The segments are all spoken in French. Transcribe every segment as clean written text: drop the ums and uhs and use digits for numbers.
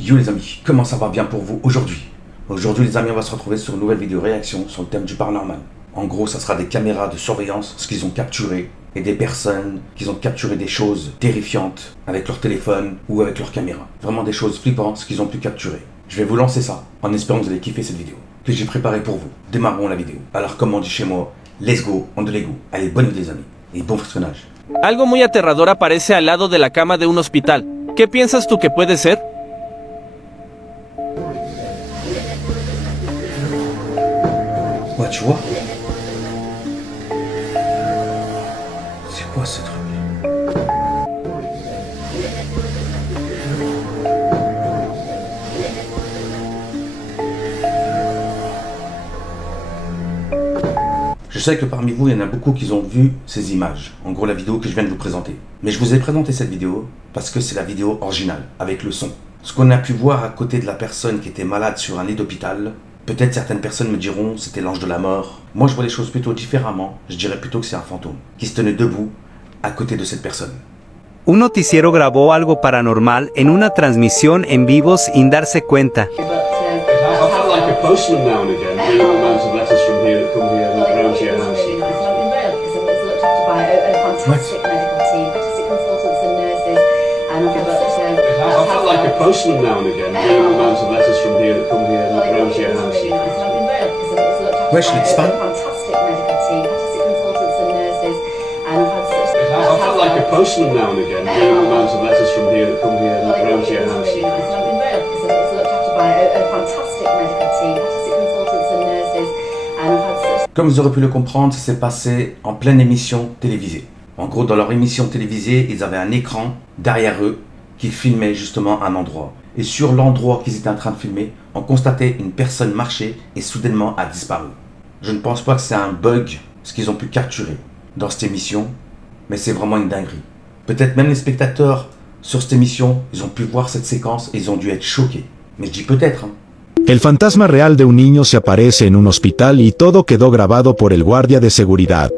Yo les amis, comment ça va bien pour vous aujourd'hui? Aujourd'hui les amis, on va se retrouver sur une nouvelle vidéo réaction sur le thème du paranormal. En gros, ça sera des caméras de surveillance, ce qu'ils ont capturé, et des personnes qui ont capturé des choses terrifiantes avec leur téléphone ou avec leur caméra. Vraiment des choses flippantes, ce qu'ils ont pu capturer. Je vais vous lancer ça, en espérant que vous allez kiffer cette vidéo, que j'ai préparée pour vous. Démarrons la vidéo. Alors comme on dit chez moi, let's go, on the go. Allez, bonne vidéo les amis, et bon visionnage. Algo muy aterrador aparece al lado de la cama de un hospital. ¿Qué piensas tú que puede ser? Ouais, tu vois? C'est quoi ce truc? Je sais que parmi vous, il y en a beaucoup qui ont vu ces images, en gros la vidéo que je viens de vous présenter. Mais je vous ai présenté cette vidéo parce que c'est la vidéo originale, avec le son. Ce qu'on a pu voir à côté de la personne qui était malade sur un lit d'hôpital, peut-être certaines personnes me diront c'était l'ange de la mort. Moi je vois les choses plutôt différemment, je dirais plutôt que c'est un fantôme qui se tenait debout à côté de cette personne. Un noticiero grabó algo paranormal en una transmisión en vivo sin darse cuenta. Ouais, je l'expande. Comme vous aurez pu le comprendre, ça s'est passé en pleine émission télévisée. En gros, dans leur émission télévisée, ils avaient un écran derrière eux qui filmait justement un endroit. Et sur l'endroit qu'ils étaient en train de filmer, on constatait une personne marcher et soudainement a disparu. Je ne pense pas que c'est un bug, ce qu'ils ont pu capturer dans cette émission, mais c'est vraiment une dinguerie. Peut-être même les spectateurs sur cette émission, ils ont pu voir cette séquence et ils ont dû être choqués. Mais je dis peut-être, hein. El fantasma real de un niño se aparece en un hospital y todo quedó grabado por el guardia de seguridad.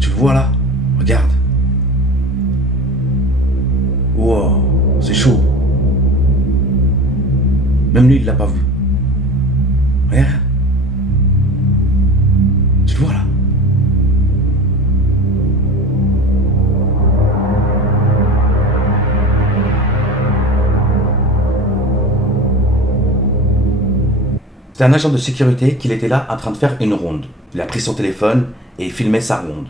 Tu le vois là? Regarde. Wow, c'est chaud. Même lui, il l'a pas vu. Regarde. Tu le vois là? C'était un agent de sécurité qui était là en train de faire une ronde. Il a pris son téléphone et il filmait sa ronde.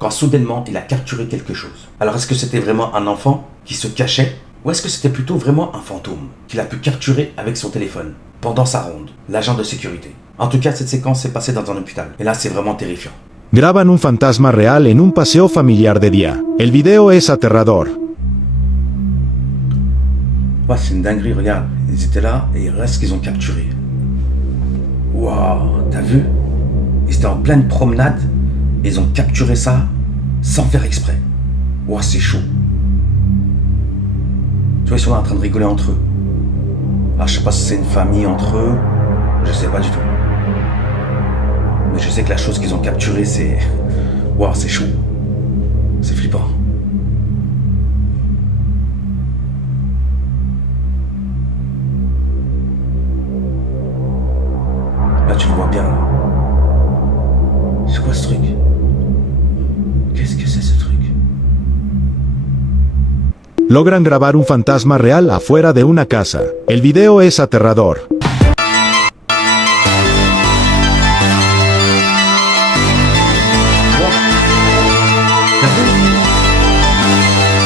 Quand soudainement, il a capturé quelque chose. Alors est-ce que c'était vraiment un enfant qui se cachait? Ou est-ce que c'était plutôt vraiment un fantôme qu'il a pu capturer avec son téléphone pendant sa ronde, l'agent de sécurité? En tout cas, cette séquence s'est passée dans un hôpital. Et là, c'est vraiment terrifiant. Graban un fantasma real en un paseo familiar de día. El video es aterrador. Ouais, c'est une dinguerie, regarde. Ils étaient là et il reste ce qu'ils ont capturé. Waouh, t'as vu? Ils étaient en pleine promenade. Ils ont capturé ça sans faire exprès. Ouah, c'est chaud. Tu vois, ils sont là en train de rigoler entre eux. Alors, je sais pas si c'est une famille entre eux. Je sais pas du tout. Mais je sais que la chose qu'ils ont capturée, c'est... Ouah, c'est chaud. C'est flippant. Là, tu le vois bien, là. C'est quoi ce truc? Qu'est-ce que c'est ce truc? Logran grabar un fantasma real afuera de una casa. El video es aterrador.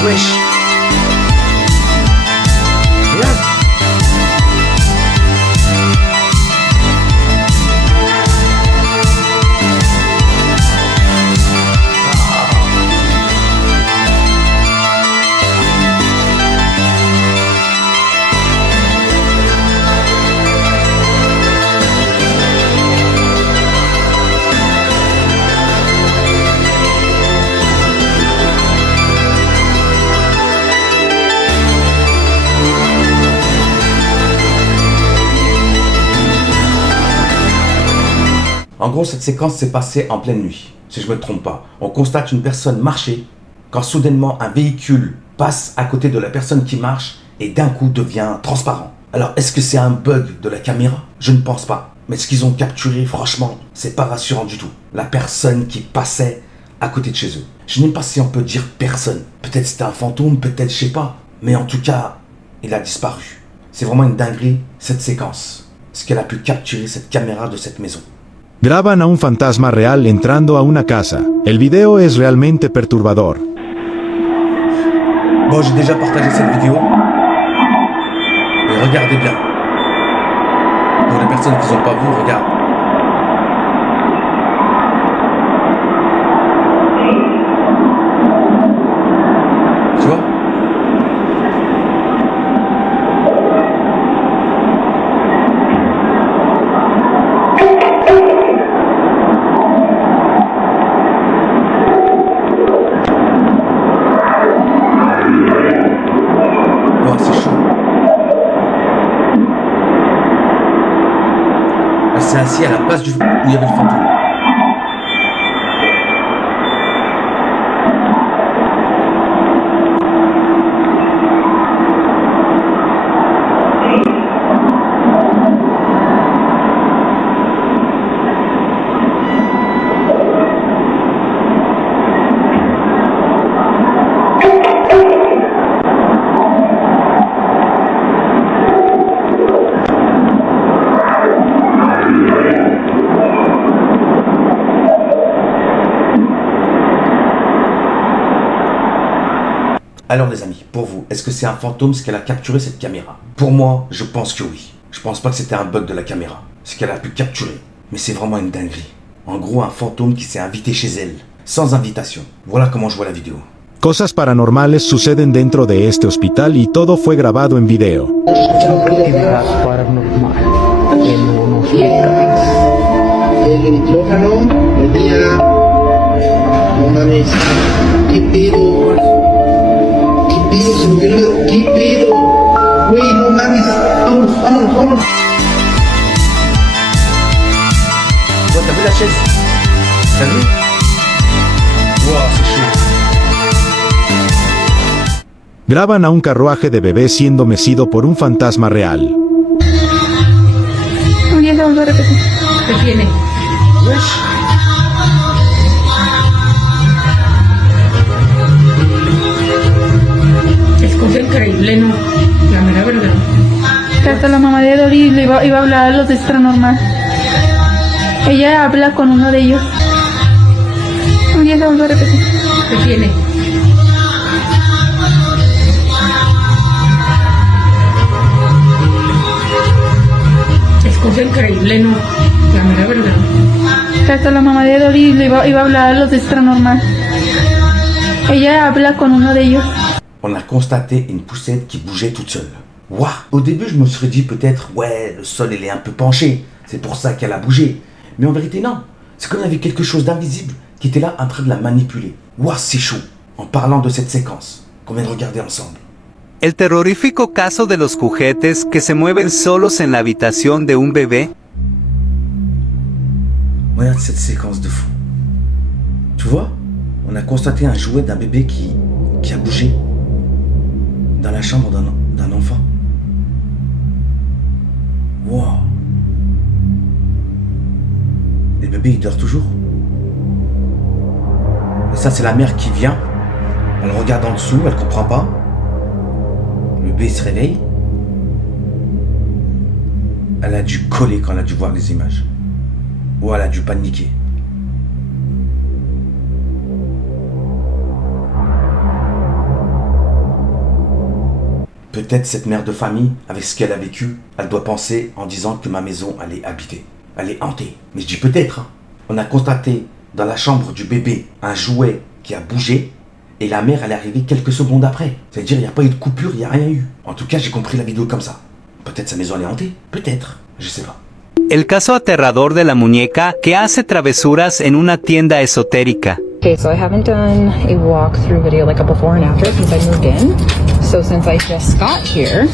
Wesh. En gros, cette séquence s'est passée en pleine nuit, si je ne me trompe pas. On constate une personne marcher, quand soudainement un véhicule passe à côté de la personne qui marche et d'un coup devient transparent. Alors, est-ce que c'est un bug de la caméra? Je ne pense pas. Mais ce qu'ils ont capturé, franchement, c'est pas rassurant du tout. La personne qui passait à côté de chez eux. Je ne sais pas si on peut dire personne. Peut-être c'était un fantôme, peut-être je sais pas. Mais en tout cas, il a disparu. C'est vraiment une dinguerie, cette séquence. Ce qu'elle a pu capturer, cette caméra de cette maison. Graban a un fantasma real entrando a una casa. El video es realmente perturbador. Bon, j'ai déjà partagé cette vidéo. Mais regardez bien. Pour les personnes qui ne sont pas vues, regarde. Tu vois? Oh, c'est chaud. Elle s'est assise à la place où il y avait le fantôme. Alors les amis, pour vous, est-ce que c'est un fantôme ce qu'elle a capturé cette caméra? Pour moi, je pense que oui. Je pense pas que c'était un bug de la caméra, ce qu'elle a pu capturer. Mais c'est vraiment une dinguerie. En gros, un fantôme qui s'est invité chez elle, sans invitation. Voilà comment je vois la vidéo. Cosas paranormales suceden dentro de este hospital y todo fue grabado en video. Actividad paranormal en un hospital. El nitrógeno venía, no mames, ¿qué pedo? ¿Qué pedo? Se me olvidó, ¿qué pedo? Güey, no mames, vámonos. Toi, t'as vu la chaise? T'as vu? Wow, c'est chaud. Graban a un carruaje de bebé siendo mecido por un fantasma real. Oye, vamos a repetir. ¿Qué tiene? Es cosa increíble, ¿no? La mera verdad. Que hasta la mamá de Dori le iba a hablar a los de Extranormal. Ella habla con uno de ellos. Oye, vamos a repetir. ¿Qué tiene? Es cosa increíble, ¿no? La mera verdad. Que hasta la mamá de Dori le iba a hablar a los de Extranormal. Ella habla con uno de ellos. On a constaté une poussette qui bougeait toute seule. Waouh! Au début, je me serais dit peut-être, ouais, le sol il est un peu penché, c'est pour ça qu'elle a bougé. Mais en vérité, non. C'est comme il y avait quelque chose d'invisible qui était là en train de la manipuler. Waouh, c'est chaud. En parlant de cette séquence qu'on vient de regarder ensemble. El terrorífico caso de los juguetes que se mueven solos en la habitación de un bebé. Regarde cette séquence de fou. Tu vois? On a constaté un jouet d'un bébé qui a bougé dans la chambre d'un enfant. Wow. Et le bébé il dort toujours. Et ça c'est la mère qui vient. Elle regarde en dessous, elle comprend pas. Le bébé se réveille. Elle a dû coller quand elle a dû voir les images. Ou elle a dû paniquer. Peut-être cette mère de famille, avec ce qu'elle a vécu, elle doit penser en disant que ma maison, elle est habitée. Elle est hantée. Mais je dis peut-être. Hein. On a constaté dans la chambre du bébé un jouet qui a bougé et la mère, elle est arrivée quelques secondes après. C'est-à-dire, il n'y a pas eu de coupure, il n'y a rien eu. En tout cas, j'ai compris la vidéo comme ça. Peut-être sa maison, elle est hantée. Peut-être. Je sais pas. El caso aterrador de la muñeca que hace travesuras en una tienda esotérica. Okay, so I haven't done a walkthrough video like a before and after since I moved in. So since I just got here,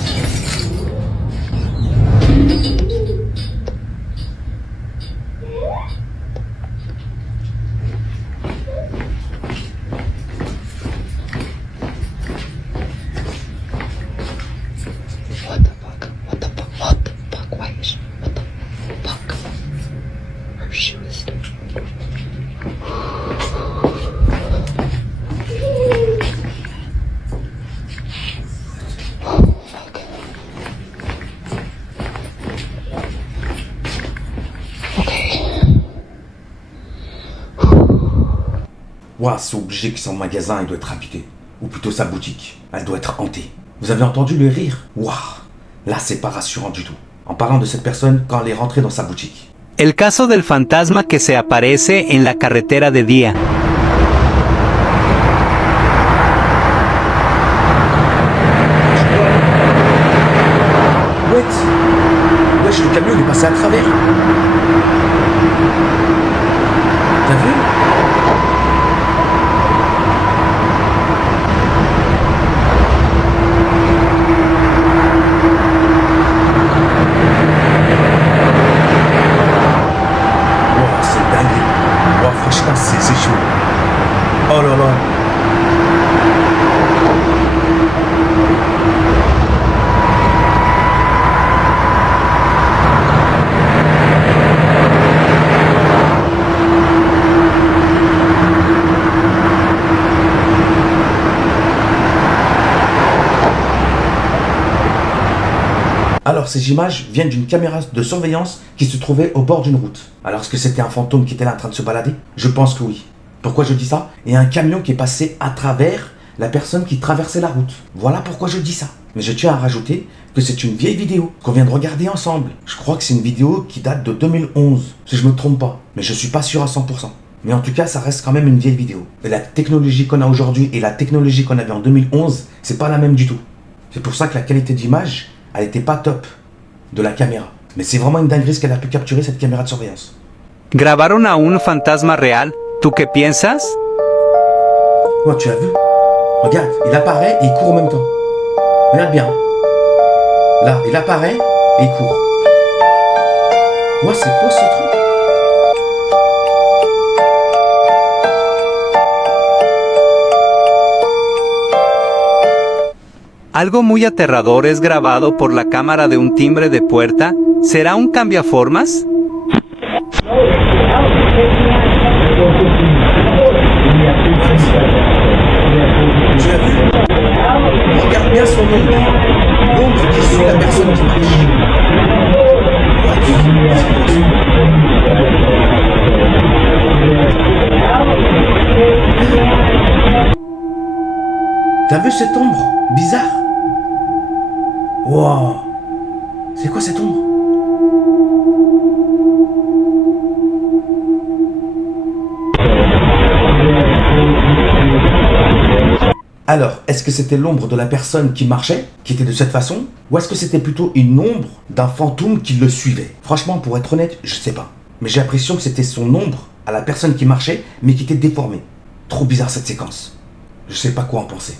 Ouah, c'est obligé que son magasin il doit être habité. Ou plutôt sa boutique. Elle doit être hantée. Vous avez entendu le rire? Ouah, là c'est pas rassurant du tout. En parlant de cette personne quand elle est rentrée dans sa boutique. El caso del fantasma que se aparece en la carretera de día. Wesh, le camion il est passé à travers. T'as vu? Wow, c'est dingue. Wow, franchement, c'est chaud. Oh là là. Alors ces images viennent d'une caméra de surveillance qui se trouvait au bord d'une route. Alors est-ce que c'était un fantôme qui était là en train de se balader? Je pense que oui. Pourquoi je dis ça? Il y a un camion qui est passé à travers la personne qui traversait la route. Voilà pourquoi je dis ça. Mais je tiens à rajouter que c'est une vieille vidéo qu'on vient de regarder ensemble. Je crois que c'est une vidéo qui date de 2011, si je me trompe pas. Mais je suis pas sûr à 100%. Mais en tout cas, ça reste quand même une vieille vidéo. Et la technologie qu'on a aujourd'hui et la technologie qu'on avait en 2011, c'est pas la même du tout. C'est pour ça que la qualité d'image, elle était pas top de la caméra. Mais c'est vraiment une dinguerie ce qu'elle a pu capturer cette caméra de surveillance. Grabaron a un fantasma real. ¿Tú qué piensas? Oh, tu as vu? Regarde, il apparaît et il court en même temps. Regarde bien. Là, il apparaît et il court. Ouais, c'est quoi ce truc? Algo muy aterrador es grabado por la cámara de un timbre de puerta. ¿Será un cambiaformas? Tu as vu? Regarde bien son ombre. L'ombre qui suit la personne qui marche. T'as vu cette ombre? Bizarre. Wow. C'est quoi cette ombre? Alors, est-ce que c'était l'ombre de la personne qui marchait, qui était de cette façon? Ou est-ce que c'était plutôt une ombre d'un fantôme qui le suivait? Franchement, pour être honnête, je sais pas. Mais j'ai l'impression que c'était son ombre à la personne qui marchait, mais qui était déformée. Trop bizarre cette séquence. Je sais pas quoi en penser.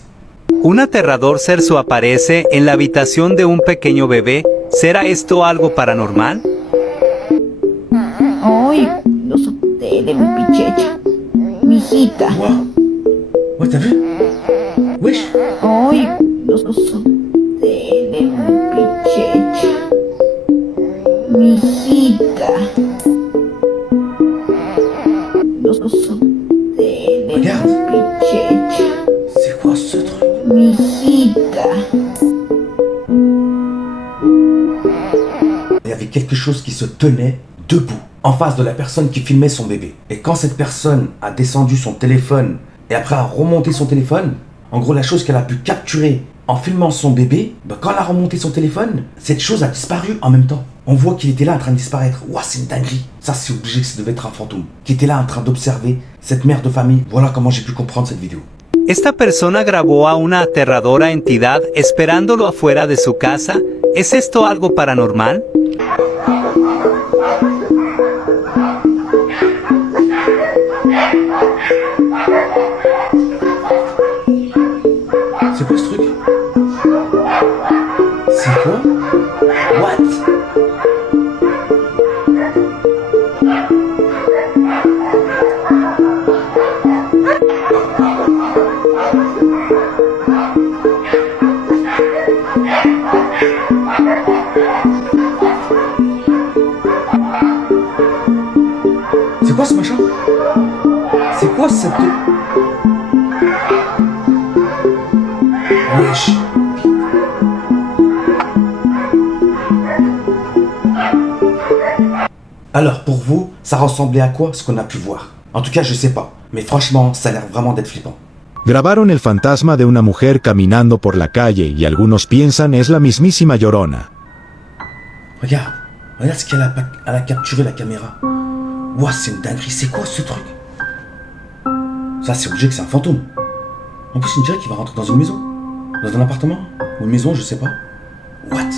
Un aterrador ser se aparece en la habitación de un pequeño bebé. ¿Será esto algo paranormal? Ay, lo azoté de mi pichecha. Mijita. Wow. Ouais, t'as vu? Wesh. Ay, lo azoté de mi pichecha. Mijita. Lo azoté de mi pichecha. C'est quoi ce truc? Mijita. Il y avait quelque chose qui se tenait debout, en face de la personne qui filmait son bébé. Et quand cette personne a descendu son téléphone et après a remonté son téléphone, en gros la chose qu'elle a pu capturer en filmant son bébé, quand elle a remonté son téléphone, cette chose a disparu en même temps. On voit qu'il était là en train de disparaître. Ouah, c'est une dinguerie. Ça, c'est obligé que ça devait être un fantôme qui était là en train d'observer cette mère de famille. Voilà comment j'ai pu comprendre cette vidéo. Esta persona grabó a una aterradora entidad esperándolo afuera de su casa. ¿Es esto algo paranormal? C'est quoi ce truc? C'est quoi? What? C'est quoi ce machin? C'est quoi cette... Wesh. Alors pour vous, ça ressemblait à quoi ce qu'on a pu voir? En tout cas, je sais pas. Mais franchement, ça a l'air vraiment d'être flippant. Grabaron el fantasma de una mujer caminando por la calle y algunos piensan es la mismísima Llorona. Regarde ce qu'elle a capturé la caméra. Ouah, c'est une dinguerie, c'est quoi ce truc? Ça, c'est obligé que c'est un fantôme. En plus, il me dirait qu'il va rentrer dans une maison. Dans un appartement. Ou une maison, je sais pas. What?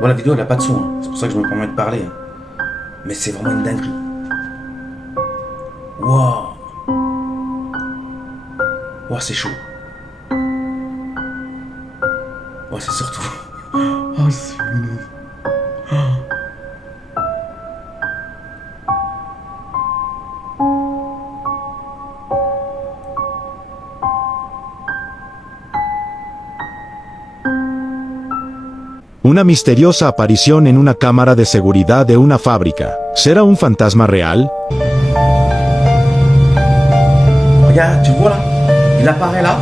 Bon, la vidéo, elle a pas de son, hein. C'est pour ça que je me permets de parler. Hein. Mais c'est vraiment une dinguerie. Wow. Wow, c'est chaud. Wow, c'est surtout... Oh, c'est lumineux. Una misteriosa aparición en una cámara de seguridad de una fábrica. ¿Será un fantasma real? Regarde, tu vois là? Il apparaît là,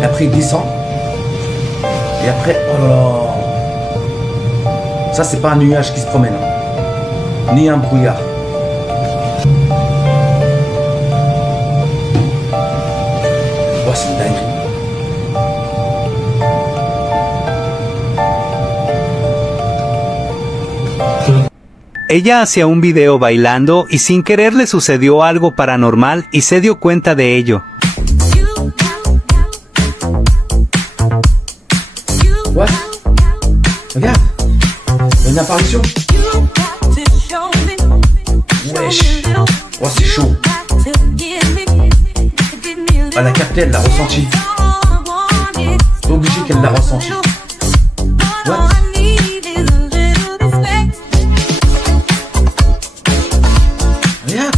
et après il descend. Et après, oh là là. Ça, c'est pas un nuage qui se promène. Hein. Ni un brouillard. Oh, c'est une dinguerie. Ella hacía un video bailando y sin querer le sucedió algo paranormal y se dio cuenta de ello. What? Regarde, il y a une apparition. Wesh. Oh, c'est chaud. Elle a capté, elle l'a ressenti. C'est obligé qu'elle l'a ressenti. What? Regarde.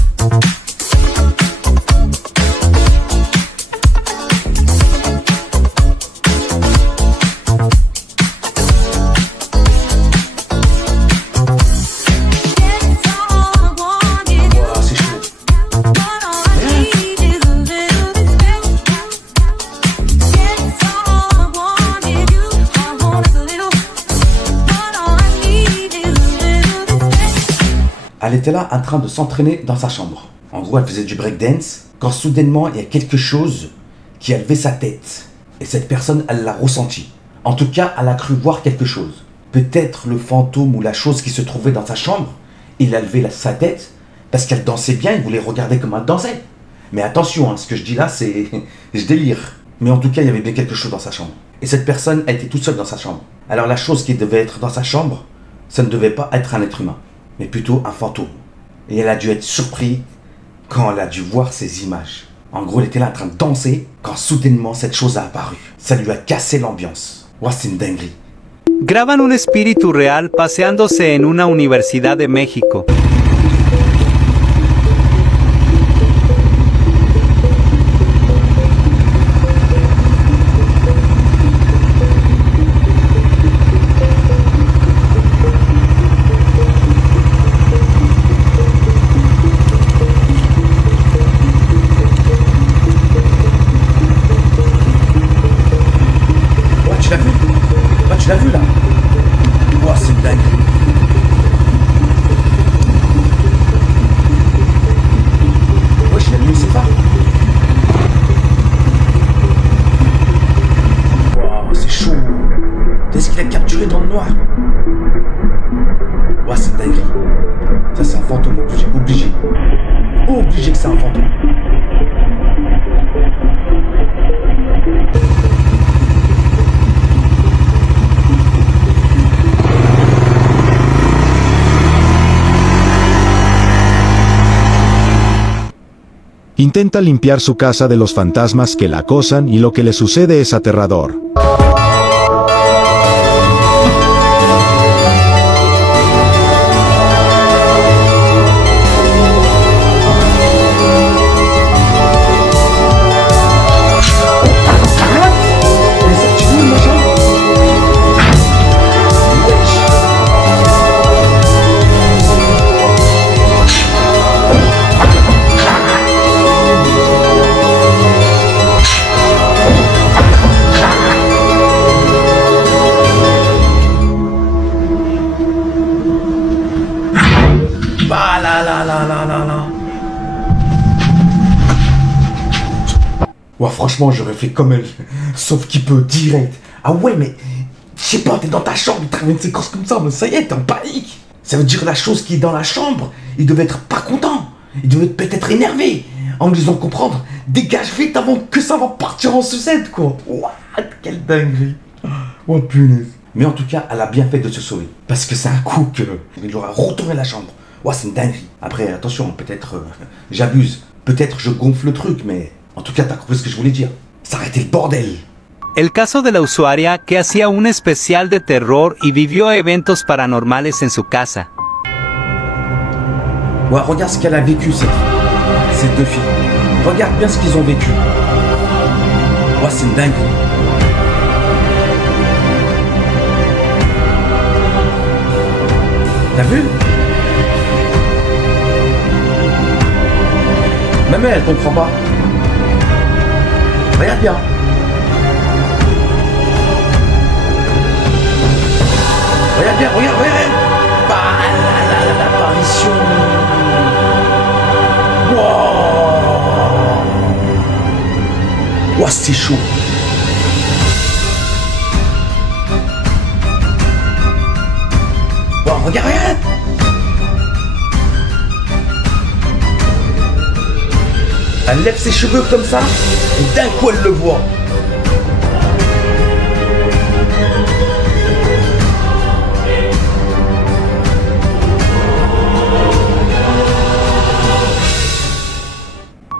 Elle était là en train de s'entraîner dans sa chambre. En gros, elle faisait du breakdance quand soudainement, il y a quelque chose qui a levé sa tête. Et cette personne, elle l'a ressenti. En tout cas, elle a cru voir quelque chose. Peut-être le fantôme ou la chose qui se trouvait dans sa chambre. Il a levé sa tête parce qu'elle dansait bien, il voulait regarder comment elle dansait. Mais attention, hein, ce que je dis là, c'est... je délire. Mais en tout cas, il y avait bien quelque chose dans sa chambre. Et cette personne a été toute seule dans sa chambre. Alors la chose qui devait être dans sa chambre, ça ne devait pas être un être humain, mais plutôt un fantôme. Et elle a dû être surprise quand elle a dû voir ces images. En gros, elle était là en train de danser quand soudainement cette chose a apparu. Ça lui a cassé l'ambiance. Ouah, c'est une dinguerie. Graban un espíritu real paseándose en una universidad de México. Tu l'as vu là? Oh, c'est une dingue. Wesh, il a allumé ses phares. Oh, c'est chaud. Qu'est-ce qu'il a capturé dans le noir? Oh, c'est une dinguerie. Ça, c'est un fantôme obligé. Obligé que c'est un fantôme. Intenta limpiar su casa de los fantasmas que la acosan y lo que le sucede es aterrador. Ouais, franchement, j'aurais fait comme elle. Sauf qu'il peut, direct. Ah ouais, mais... Je sais pas, t'es dans ta chambre, il t'arrive une séquence comme ça, mais ça y est, t'es en panique. Ça veut dire la chose qui est dans la chambre, il devait être pas content. Il devait peut-être énervé. En lui disant comprendre, dégage vite avant que ça va partir en sucette, quoi. What? Quelle dinguerie. Oh punaise. Mais en tout cas, elle a bien fait de se sauver. Parce que c'est un coup que... Il aura retourné la chambre. Ouais, c'est une dinguerie. Après, attention, peut-être... j'abuse. Peut-être je gonfle le truc, mais... En tout cas, t'as compris ce que je voulais dire. Ça arrêtait le bordel. El caso de la usuaria que hacía un especial de terror y vivió eventos paranormales en su casa. Ouais, regarde ce qu'elle a vécu, ces deux filles. Regarde bien ce qu'ils ont vécu. Ouais, c'est une dinguerie. T'as vu? Même elle comprend pas. Regarde bien. Regarde bien, regarde. Bah, l'apparition. Wow. Wow, c'est chaud. Wow, regarde. Elle lève ses cheveux comme ça, et d'un coup elle le voit.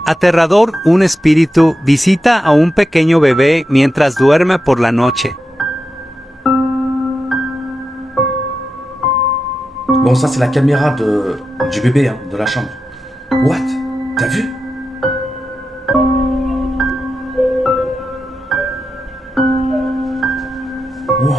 Aterrador, un espíritu visita a un pequeño bebé mientras duerme por la noche. Bon, ça c'est la caméra du bébé, hein, de la chambre. What? T'as vu? Wow.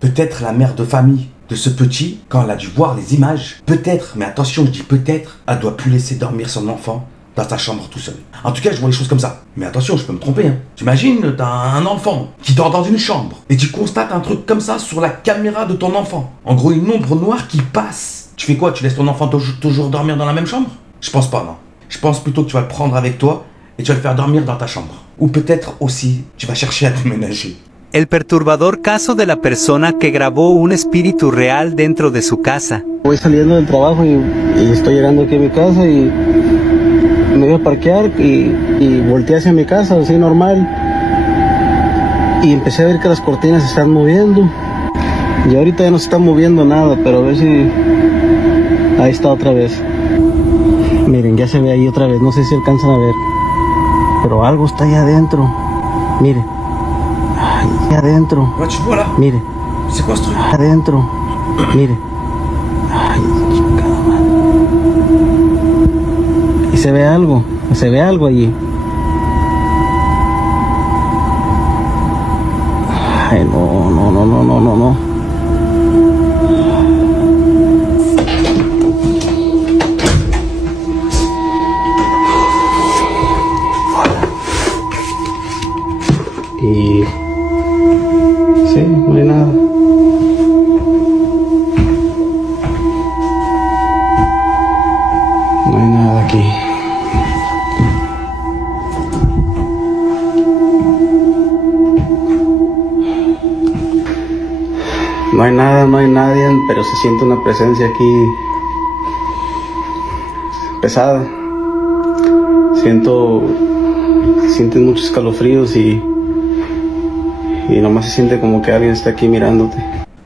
Peut-être la mère de famille de ce petit, quand elle a dû voir les images, peut-être, mais attention, je dis peut-être, elle doit plus laisser dormir son enfant dans sa chambre tout seul. En tout cas, je vois les choses comme ça. Mais attention, je peux me tromper. Hein. T'imagines, t'as un enfant qui dort dans une chambre et tu constates un truc comme ça sur la caméra de ton enfant. En gros, une ombre noire qui passe. Tu fais quoi? Tu laisses ton enfant toujours dormir dans la même chambre? Je pense pas, non. Je pense plutôt que tu vas le prendre avec toi et tu vas le faire dormir dans ta chambre. Ou peut-être aussi, tu vas chercher à déménager. El perturbador caso de la persona que grabó un espíritu real dentro de su casa. Voy saliendo del trabajo y estoy llegando aquí a mi casa y me voy a parquear y volteé hacia mi casa, así normal. Y empecé a ver que las cortinas se están moviendo. Y ahorita ya no se está moviendo nada, pero a ver si... Ahí está otra vez. Miren, ya se ve ahí otra vez, no sé si alcanzan a ver. Pero algo está ahí adentro. Miren. Ahí adentro. Mire. Adentro. Mire. Ay, chingada madre. Y se ve algo allí. Ay, no. Y... sí, no hay nada. No hay nada aquí. No hay nada, no hay nadie, pero se siente una presencia aquí pesada. Sienten muchos escalofríos y nomás se siente como que alguien está aquí mirándote.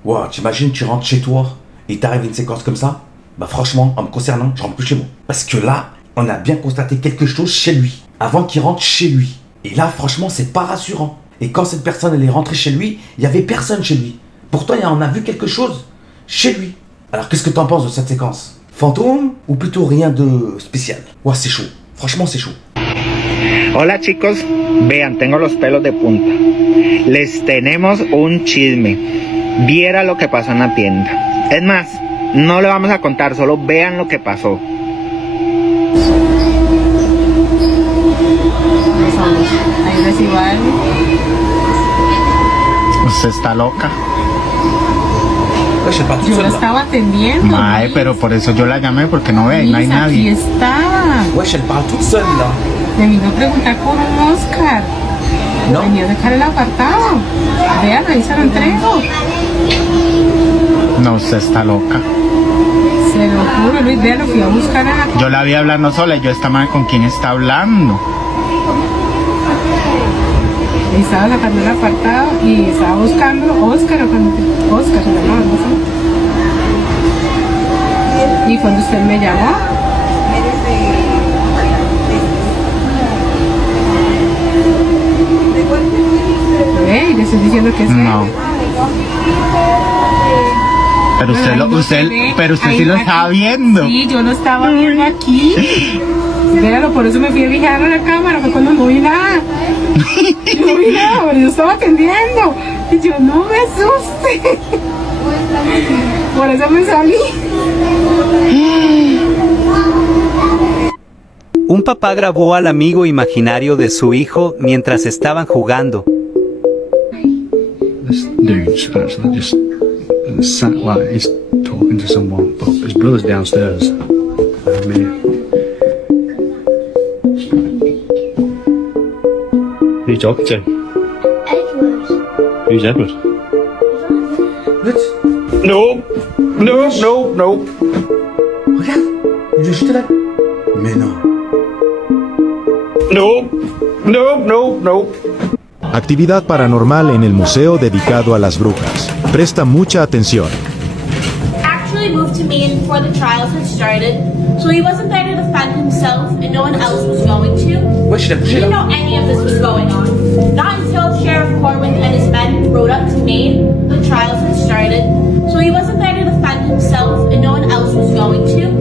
Wow, t'imagines, tu rentres chez toi et t'arrive une séquence comme ça? Bah franchement, en me concernant, je rentre plus chez moi. Parce que là, on a bien constaté quelque chose chez lui, avant qu'il rentre chez lui. Et là, franchement, c'est pas rassurant. Et quand cette personne, elle est rentrée chez lui, il y avait personne chez lui. Pourtant, on a vu quelque chose chez lui. Alors, qu'est-ce que t'en penses de cette séquence? Fantôme ou plutôt rien de spécial? Ouais, c'est chaud. Franchement, c'est chaud. Hola chicos, vean, tengo los pelos de punta. Les tenemos un chisme. Viera lo que pasó en la tienda. Es más, no le vamos a contar, solo vean lo que pasó. Ahí recibo algo. Usted está loca. Yo la estaba atendiendo. Mae, pero por eso yo la llamé, porque no ve, no hay nadie. Aquí estaba. Wesh, elle parle toute seule là. Me vino a preguntar por un Oscar. No. Venía a dejar el apartado. Vean, ahí se lo entrego. No, usted está loca. Se lo juro, Luis, vean, lo fui a buscar a la... Yo la vi hablando sola y yo esta madre con quién está hablando. Estaba sacando el apartado y estaba buscando Oscar, Oscar se llamaba, no sé. Y cuando usted me llamó, y le estoy diciendo que es no. Pero usted sí lo estaba viendo. Sí, yo lo estaba viendo aquí. Véalo, por eso me fui a fijar a la cámara, fue cuando no vi nada. Yo no vi nada, pero yo estaba atendiendo. Y yo, no me asuste. Por eso me salí. Un papá grabó al amigo imaginario de su hijo mientras estaban jugando. This dude's actually just sat like he's talking to someone, but his brother's downstairs. I mean, who are you talking to? Edward. Who's Edward? What? No, no, no, no. Regarde, il est juste là. Mais non. No, no, no, no. Actividad paranormal en el museo dedicado a las brujas. Presta mucha atención. Actually moved to Maine before the trials had started, so he wasn't there to defend himself and no one else was going to. Wesh, il a He bougé didn't là. know any of this was going on. Not until Sheriff Corwin and his men rode up to Maine, the trials had started, so he wasn't there to defend himself and no one else was going to.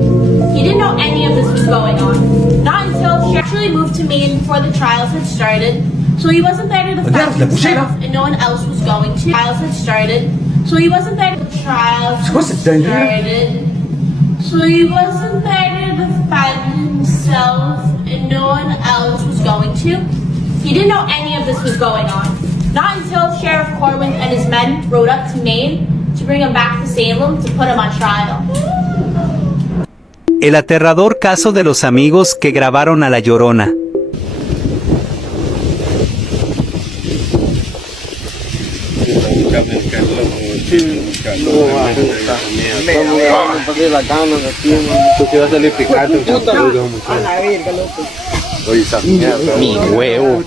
He didn't know any of this was going on. Not until Sheriff actually moved to Maine before the trials had started, so he wasn't there to defend Regarde, il a bougé là. himself and no one else was going to. Trials had started, so he wasn't there to trials. C'est quoi cette dinguerie là? Started. So he wasn't there to defend himself and no one else was going to. He didn't know any of this was going on. Not until Sheriff Corwin and his men rode up to Maine to bring him back to Salem to put him on trial. El aterrador caso de los amigos que grabaron a La Llorona. Mi huevo.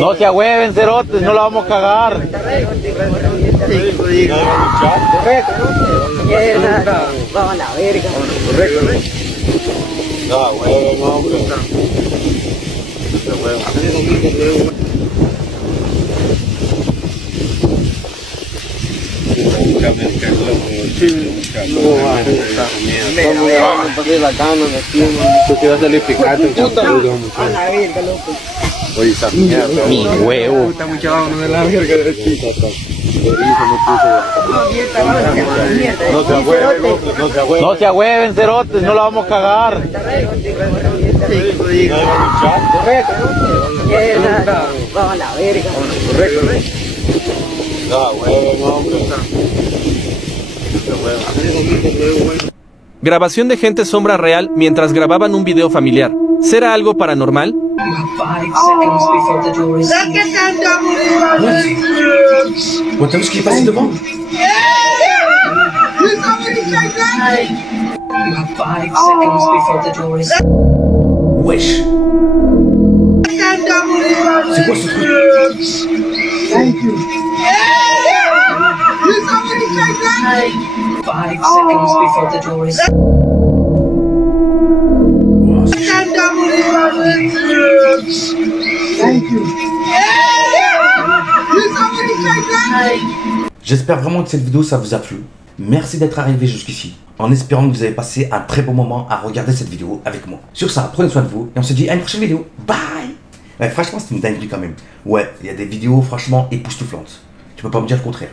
No se ahueven, cerotes, no la vamos a cagar. Vamos a la verga. Mi huevo. No se ahueven, cerotes, no la vamos a cagar. Vamos a la verga. Grabación de gente sombra real mientras grababan un video familiar. ¿Será algo paranormal? Ouais, t'as vu ce qui est passé devant? Wesh. C'est quoi ce truc? Thank you. J'espère vraiment que cette vidéo ça vous a plu. Merci d'être arrivé jusqu'ici, en espérant que vous avez passé un très bon moment à regarder cette vidéo avec moi. Sur ça, prenez soin de vous et on se dit à une prochaine vidéo. Bye. Ouais, franchement, c'est une dinguerie quand même. Ouais, il y a des vidéos franchement époustouflantes. Tu peux pas me dire le contraire.